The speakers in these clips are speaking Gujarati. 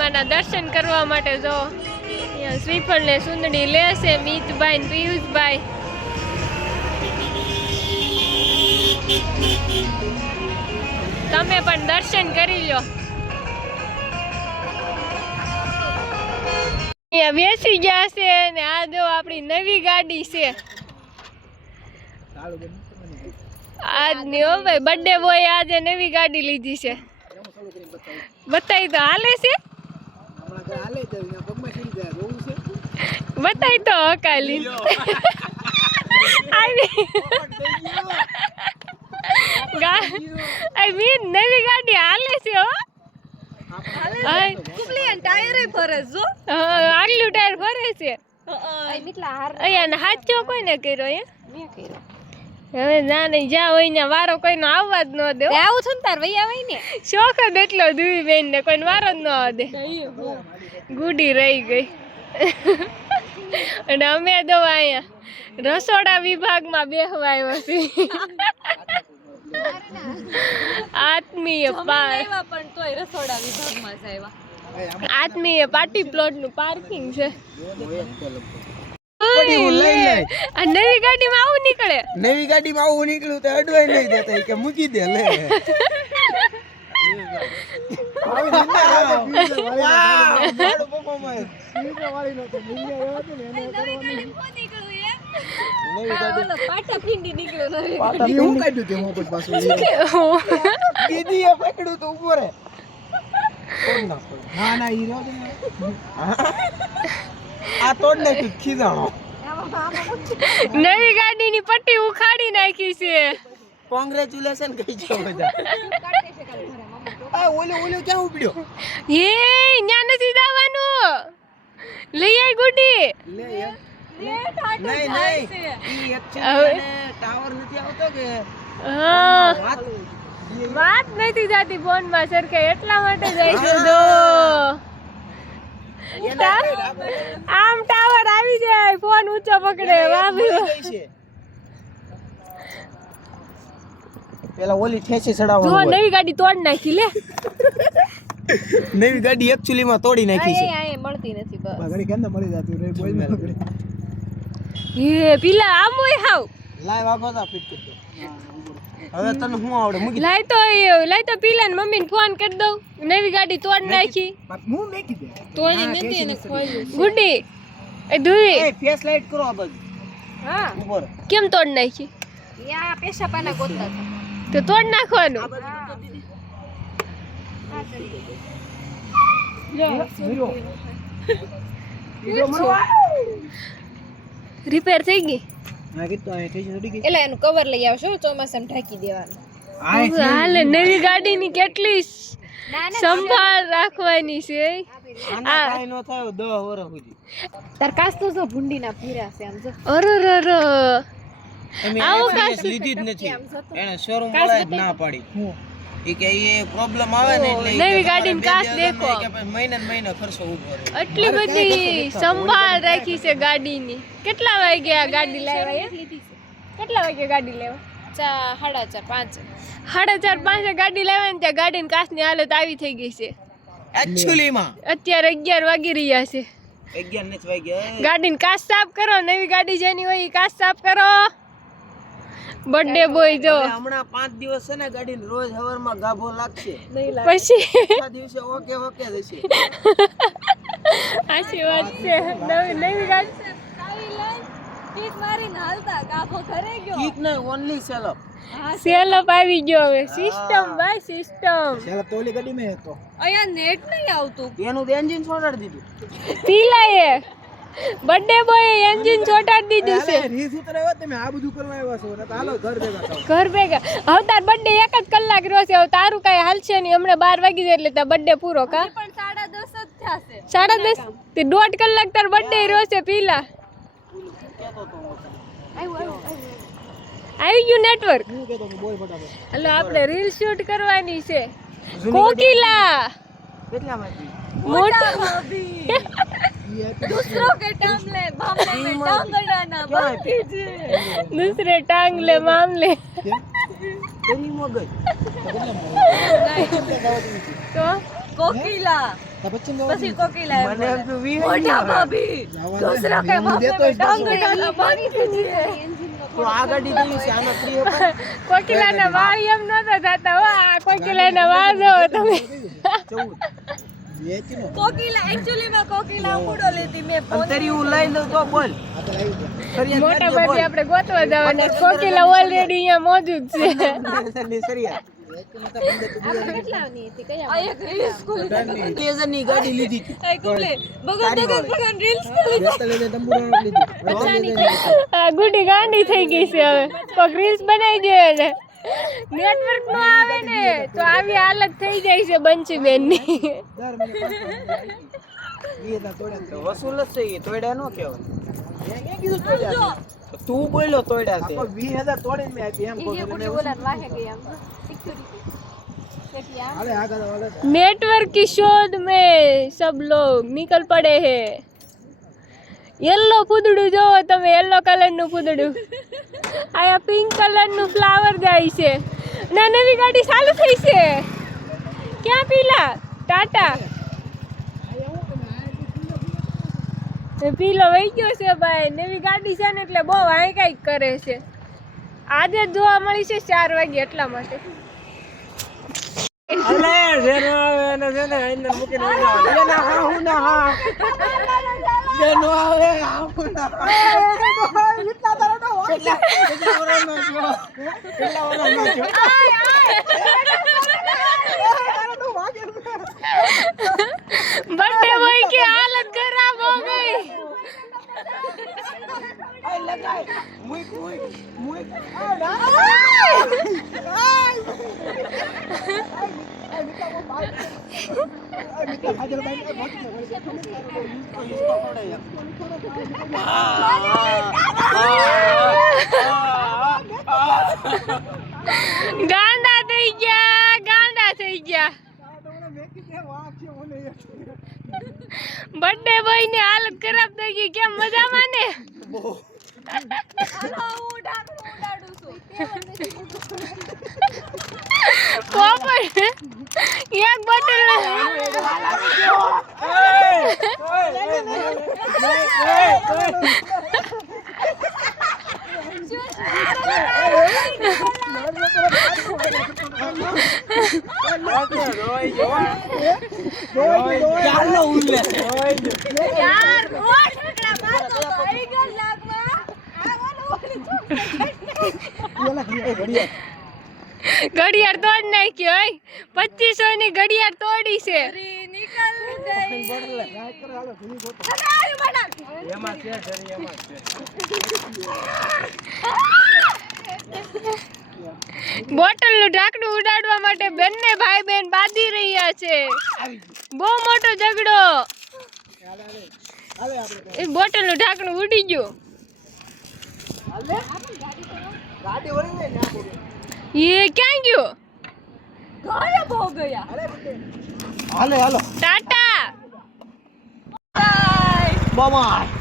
માના દર્શન કરવા માટે જો અહીંયા શ્રીફળ ને સુંદડી લેશે મિતભાઈ ને પિયુષભાઈ. તમે પણ દર્શન કરી લો. અહીંયા બેસી ગયા છે ને આ જો આપણી નવી ગાડી છે આજની. હો ભાઈ બર્થડે બોય આજે નવી ગાડી લીધી છે. બતાવી તો હાલે છે, બતાવી તો હકાલી નવી ગાડી હાલે છે. હો આગલું ટાયર ભરે છે. અહીંયા હાથ ચો કોઈને કર્યો? હવે ના નહીં જ્યાં હોય ને વારો કોઈનો આવવા જ ન દે. આવું છું ને તાર વૈયા હોય ને શોખ જ એટલો ધુવી બેન ને કોઈ વારો જ ન દે. ગુડી રહી ગઈ. અને અમે તો અહીંયા રસોડા વિભાગમાં બેહવા આવ્યા છીએ. આત્મીય આત્મીય પાર્ટી પ્લોટ નું પાર્કિંગ છે. નવી ગાડીમાં આવું નીકળે. નવી ગાડીમાં આવું નીકળ્યું તો અડવાઈ નહીં દેતા કે મૂકી દે લે. નવી ગાડી ની પટ્ટી ઉખાડી નાખી છે. કોંગ્રેચ્યુલેશન કહી છો બધા. ઓલો ક્યાં ઉપડ્યો? હે ન્યા નથી જવાનું. લઈ આય ગુડી. ટાવર નથી આવતો કે? હા વાત નથી જાતી ફોન માં સરખે એટલા માટે જઈશું. દો આમ ટાવર આવી જાય ફોન ઊંચો પકડે. પેલા ઓલી ઠેસી ચડાવવા. જો નવી ગાડી તોડ નાખી લે. નવી ગાડી એક્ચ્યુઅલી માં તોડી નાખી છે. આ મળતી નથી બસ. ગાડી કેમ મળી જાતી રે બોલ ના કરે. એ પીલા આમ હોય હાવ. લાઈવ આગો તા ફિટ કરી દો. હવે તને શું આવડે મૂકી લાઈ તો પીલા ને મમ્મી ને ફોન કરી દઉં. નવી ગાડી તોડ નાખી. હું મેકી દે. તોડી નથી એને ખોઈ. ગુડી એ ધુઈ એ ફેસ લાઈટ કરો આ બાજુ. હા ઉપર કેમ તોડ નાખી? યા પેશા પાના ગોતતા તો તોડ નાખવાનું. રિપેર થઈ ગઈ. હા કીધું આ થઈ ગઈ. એટલે એનું કવર લઈ આવશો ચોમાસામાં ઢાંકી દેવાનું. હાલે નવી ગાડીની કેટલી સંભાળ રાખવાની છે. આ કાઈ નો થાય 10 વર્ષ સુધી. તાર કાસ તો જો ભૂંડીના પીરા છે આમ જો. અરરર આવો કાસ લીધી જ નથી. એને શોરૂમ વાળાએ જ ના પાડી. ઈ કે એ પ્રોબ્લેમ આવે ને એટલે નવી ગાડીની કાસ દેખો કે મહિને ખર્ચો ઉભો રહે. એટલી બધી સંભાળ રાખી છે ગાડીની. કેટલા વાગે આ ગાડી લાવ્યા? કેટલા વાગે ગાડી લેવા? 4:30 5 4:30 ગાડી લાવ્યા ને ત્યાં ગાડીની કાસની હાલત આવી થઈ ગઈ છે એક્ચ્યુઅલી માં. અત્યારે 11 વાગી રહ્યા છે. 11 નથી વાગ્યા. ગાડીની કાસ સાફ કરો. નવી ગાડી જેની હોય ઈ કાસ સાફ કરો. બર્થડે બોય જો હમણાં 5 દિવસ છે ને ગાડીને રોજ હવારમાં ગાભો લાગશે. પછી દિવસે ઓકે થશે. આશી વાત છે. નવી ગાડી આવી લઈ કિક મારીને હાલતા ગાભો ઘરે ગયો. કિક નહીં ઓન્લી સેલઅપ. સેલઅપ આવી ગયો હવે. સિસ્ટમ ભાઈ સિસ્ટમ. સેલઅપ તો ઓલી ગાડીમાં હતો. અહીંયા નેટ નહીં આવતું. એનું એન્જિન છોડાડી દીધું પીલાએ. બર્થડે બોય એન્જિન ચોટાડી દીધું છે. રીસ ઉતરાવ્યો તમે આ બધું કરવા આવ્યા છો ને હાલો ઘર ભેગા થાઓ. ઘર ભેગા. હવે તાર બર્થડે 1 જ કલાક રહ્યો છે. હવે તારું કાઈ હાલશે નહીં. હમણે 12 વાગી જાય એટલે તાર બર્થડે પૂરો કા. પણ 10:30 જ થશે. 10:30 તે 1.5 કલાક તાર બર્થડે રહ્યો છે પીલા. આવી ગયું નેટવર્ક. હાલો આપણે રીલ શૂટ કરવાની છે. કોકિલા કેટલામાંથી મોટા ભાભી दूसरों के टांगले मामले में टांग अड़ाना बाकी है. दूसरे टांगले मामले तेरी मगज तो कोकिला પછી કોકિલા મને એમ તો મોટા ભાભી દૂસરા કે માથે ડાંગ મારી દીધી તો આ ગાડી ગઈ છે આનો ફ્રી ઉપર કોકિલાના વાળ એમ નતો થતા હો આ કોકિલાના વાળ જો તમે 14 કોકિલા એક્ચ્યુઅલી માં કોકિલા ઉડો લેતી મે અંતરી હું લઈ લઉં તો બોલ મોટા ભાભી આપણે ગોતવા જવાના કોકિલા ઓલરેડી અહીંયા મોજૂદ છે સરિયા ગાડી લીધી ગુડી ગાંડી થઈ ગઈ છે હવે કોક રીલ્સ બનાવી દે ને નેટવર્ક નો આવે ને તો આવી હાલત થઈ જાય છે બંચીબેન ની વસૂલ જ છે તોડ્યા નો કેવાય તું બોલ્યો તોડ્યા છે 20000 તોડીને મે આપી એમ नेटवर्क की शोध में सब लोग निकल पड़े हैं येलो फूदड़ू जो તમે येलो કલર નું ફૂદડું આયા પિંક કલર નું ફ્લાવર જાય છે ના નવી ગાડી ચાલુ થઈ છે ક્યાં પીલા ટાટા પીલો વહી ગયો છે ભાઈ નવી ગાડી છે ને એટલે બહુ હાઈ કાઈ કરે છે આજે જોવા મળી છે 4 વાગે એટલા માટે અલે જેનો એને જેને આઈને મૂકીને આવે ના હા હું ના હા જેનો આવે હું ના કેટલા તારો કેટલા વરનો જો કેટલા વરનો જો बर्थडे बॉय की हालत खराब हो गई आई लगाई मुई गांडा થઈ ગયા बर्थडे बॉय ની હાલત ખરાબ થઈ ગઈ કેમ મજામાં ને કોપર એક બોટલ ઘડિયાળ તોડ નાખ્યો 2500 ની ઘડિયાળ તોડી છે બોટલ નું ઢાંકણું ઉડાડવા માટે બંને ભાઈ બહેન બાંધી રહ્યા છે બહુ મોટો ઝઘડો એ બોટલ નું ઢાંકણું ઉડી ગયું ये क्या क्यों गायब हो गया हालो हालो टाटा बाय बाय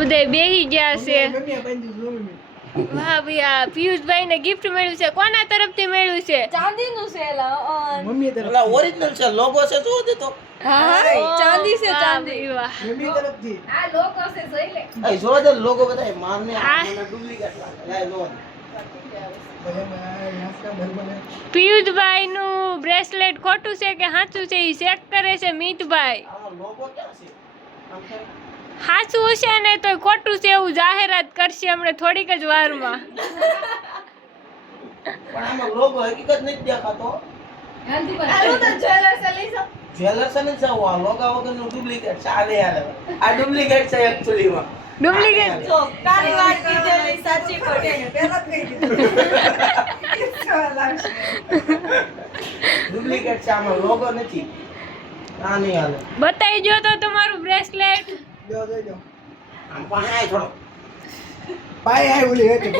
બધે બેહી ગયા છે વાહ ભૈયા પિયુષભાઈ ને ગિફ્ટ મળ્યું છે કોના તરફથી મળ્યું છે ચાંદી નું છે મમ્મી તરફથી ઓરિજિનલ છે લોગો છે જો દે તો હા ચાંદી છે ચાંદી વાહ મમ્મી તરફથી આ લોગો છે જોઈ લે એ જો દે લોગો બતાય મારને મને ડુપ્લિકેટ લાગે લો પિયુષભાઈ નું બ્રેસલેટ ખોટું છે કે સાચું છે ઈ ચેક કરે છે મિતભાઈ લોગો ક્યાં છે સાચું હશે ને તો ખોટું છે એવું જાહેરાત કરશે હમણે થોડીક જ વારમાં પણ આમાં લોગો હકીકત નથી દેખાતો હાલો તો જ્વેલર્સ લઈ જાઓ જ્વેલર્સ ને જાઓ આ લોગો વગરનું ડુપ્લિકેટ ચાલે યાર આ ડુપ્લિકેટ છે એક્ચ્યુઅલી માં ડુપ્લિકેટ જો તારી વાત કીધેલી સાચી પડે ને પહેલા જ કહી દીધું ડુપ્લિકેટ છે આમાં લોગો નથી આ નહીં હાલે બતાઈ જો તો તમારું બ્રેસલેટ દો આમ પાણી થોડો પાય આય ઓલી હતી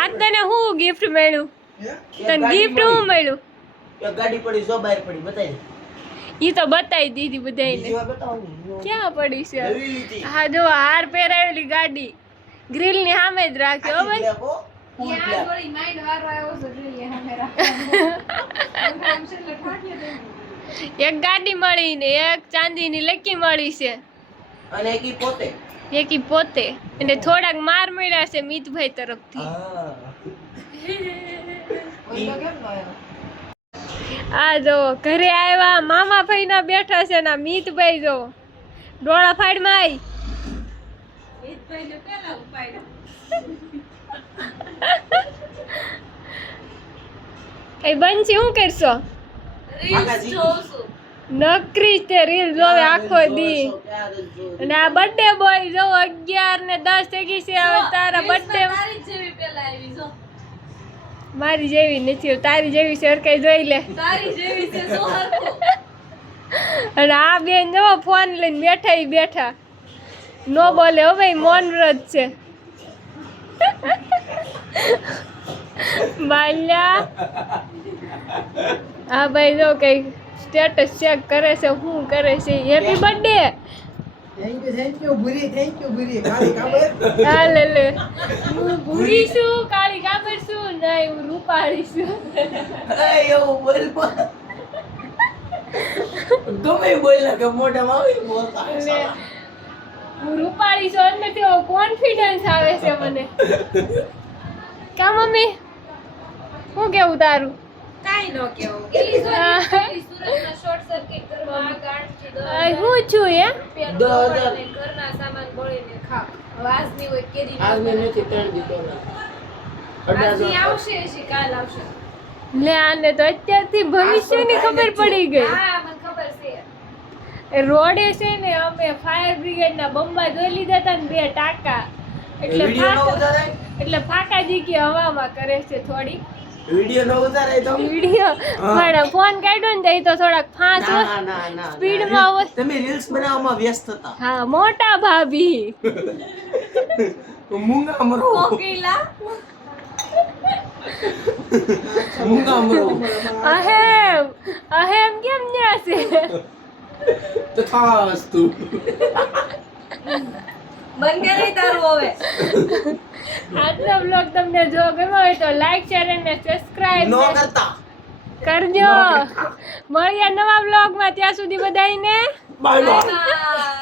આજ તને હું ગિફ્ટ મળ્યું? તને ગિફ્ટ હું મળ્યું? એક ગાડી પડી જો બહાર પડી બતાવી ઈ તો બતાવી દીધી બધાયને. બીજી વાર બતાવો ક્યાં પડી છે? નવી લીધી હા જો હાર પહેરાવેલી ગાડી ગ્રીલ ની સામે જ રાખ્યો હો ભાઈ. એક ગાડી મળી ને એક ચાંદીની લકી મળી છે. અને એકી પોતે એકી પોતે અને થોડાક માર મળ્યા છે મિતભાઈ તરફથી. આ જો ઘરે આવ્યા મામા ભાઈ ના બેઠા છે ને મિતભાઈ જો ડોળા ફાડમાં આવી. એ બંસી શું કરશો? નકરી તે રીલ જોવે આખો દી. અને આ બર્થડે બોય જો 11 ને 10 થઈ ગઈ છે. હવે તારા બર્થડે મારી જેવી નથી, તારી જેવી છે કઈ જોઈ લે. અને આ બેન જો ફોન લઈને બેઠા ઈ બેઠા નો બોલે હો ભાઈ, મૌન વ્રત છે. બાલ્યા હા ભાઈ જો કઈ સ્ટેટસ ચેક કરે છે, શું કરે છે. Happy birthday. Thank you Bhuri, thank you Bhuri. કાળી કાબર હા લે લે. હું ભૂરી છું, કાળી કાબર છું, નહીં હું રૂપાળી છું. એવું બોલ ગમે બોલ્યા કે મોઢામાં આવી બોલતા લે, હું રૂપાળી છું અંદરથી કોન્ફિડન્સ આવે છે મને. કા મમ્મી શું કેવું તારું? કાઈ નો કેવું એલી સુરતના શોર્ટ સર્કિટ કરવા આ ગાંઠથી હું છું હે ઘરના સામાન બળીને ખાવ. વાસની હોય કેરી આજ મેં નથી 3 દીધો આજની આવશે છે કાલ આવશે. લે આને તો અત્યારથી ભવિષ્યની ખબર પડી ગઈ. હા મને ખબર છે. રોડે છે ને અમે ફાયર બ્રિગેડના બંબા જોઈ લીધા હતા ને 2 ટાંકા એટલે વિડિયો નો ઉતારે ફાકા જીકી હવામાં કરે છે થોડી. વિડિયો નો ઉતારે તો વિડિયો પણ ફોન કાઢ્યો ને તો થોડાક ફાસ ના સ્પીડમાં હોય. તમે રીલ્સ બનાવવામાં વ્યસ્ત હતા. હા મોટા ભાભી મૂંગા મરો કોકીલા મૂંગા મરો અહેમ કેમ ન્યા છે? તથાસ્તુ બંધ કરી તારું હવે. આજનો બ્લોગ તમને જો ગમ્યો હોય તો લાઈક શેર અને સબસ્ક્રાઇબ નો કરતા કરજો. મળીએ નવા બ્લોગમાં, ત્યાં સુધી બધાયને બાય બાય. બાય.